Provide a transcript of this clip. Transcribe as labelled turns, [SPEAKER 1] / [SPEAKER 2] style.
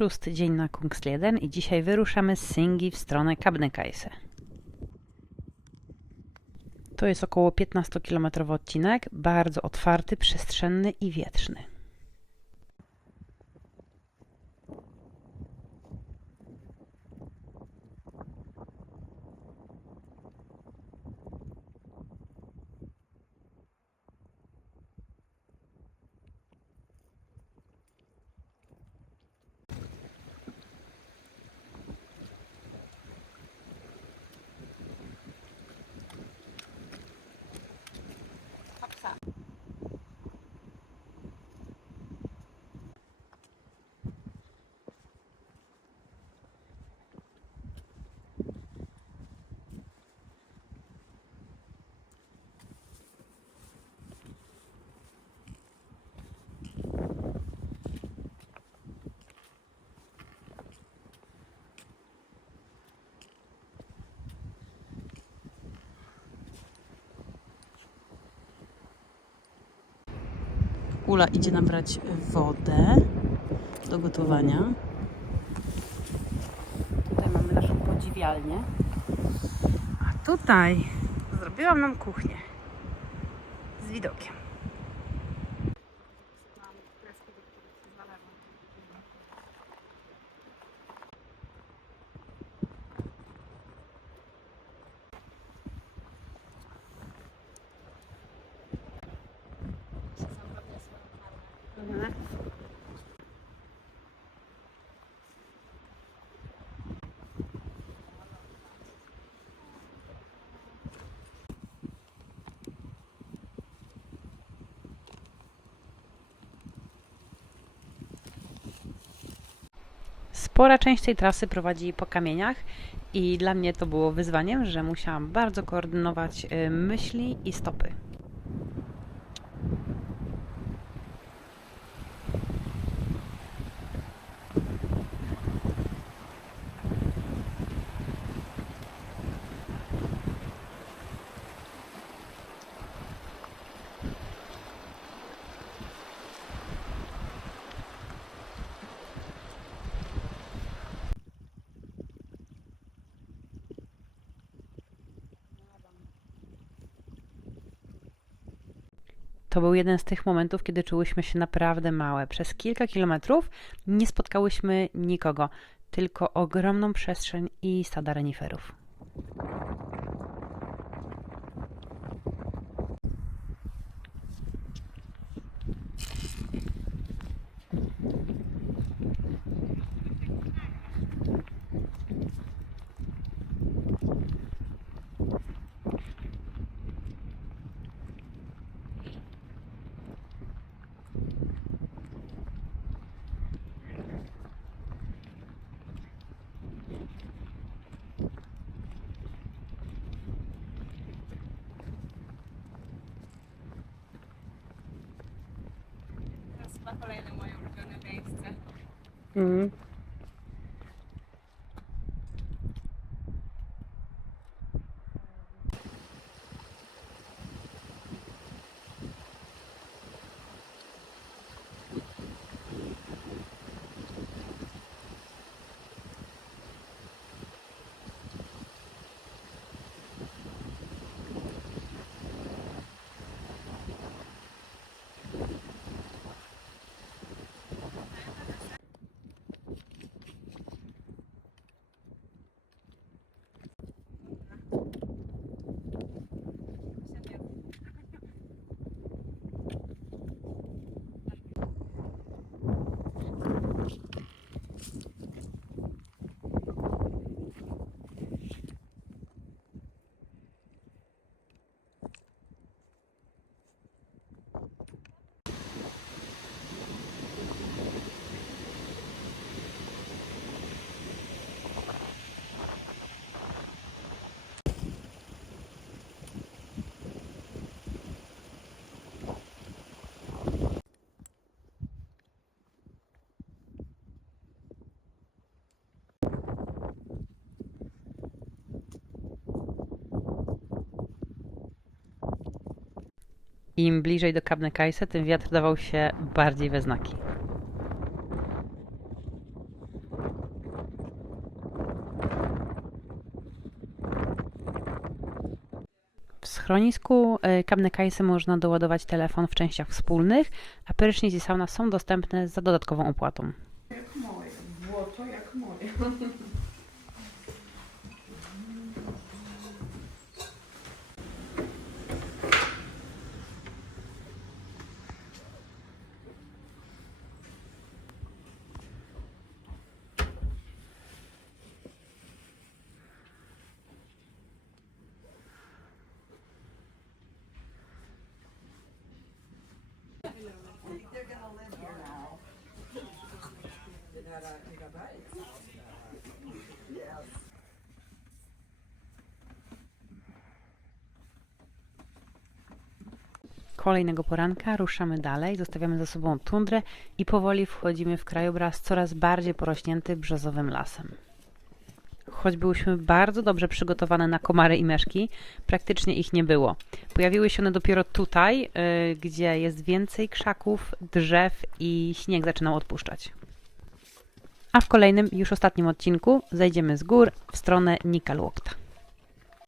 [SPEAKER 1] Szósty dzień na Kungsleden i dzisiaj wyruszamy z Singi w stronę Kebnekaise. To jest około 15-kilometrowy odcinek, bardzo otwarty, przestrzenny i wietrzny. Ula idzie nabrać wodę do gotowania. Tutaj mamy naszą podziwialnię. A tutaj zrobiłam nam kuchnię z widokiem. Spora część tej trasy prowadzi po kamieniach i dla mnie to było wyzwaniem, że musiałam bardzo koordynować y, myśli i stopy. To był jeden z tych momentów, kiedy czułyśmy się naprawdę małe. Przez kilka kilometrów nie spotkałyśmy nikogo, tylko ogromną przestrzeń i stada reniferów.
[SPEAKER 2] Kolejne moje ulubione miejsce.
[SPEAKER 1] Im bliżej do Kabnekaise, tym wiatr dawał się bardziej we znaki. W schronisku y, Kabnekaise można doładować telefon w częściach wspólnych, a prysznic i sauna są dostępne za dodatkową opłatą.
[SPEAKER 3] Jak moje, było to jak moje.
[SPEAKER 1] Kolejnego poranka ruszamy dalej, zostawiamy za sobą tundrę i powoli wchodzimy w krajobraz coraz bardziej porośnięty brzozowym lasem. Choć byłyśmy bardzo dobrze przygotowane na komary i meszki, praktycznie ich nie było. Pojawiły się one dopiero tutaj, y, gdzie jest więcej krzaków, drzew i śnieg zaczynał odpuszczać. A w kolejnym, już ostatnim odcinku zejdziemy z gór w stronę Nikalłokta.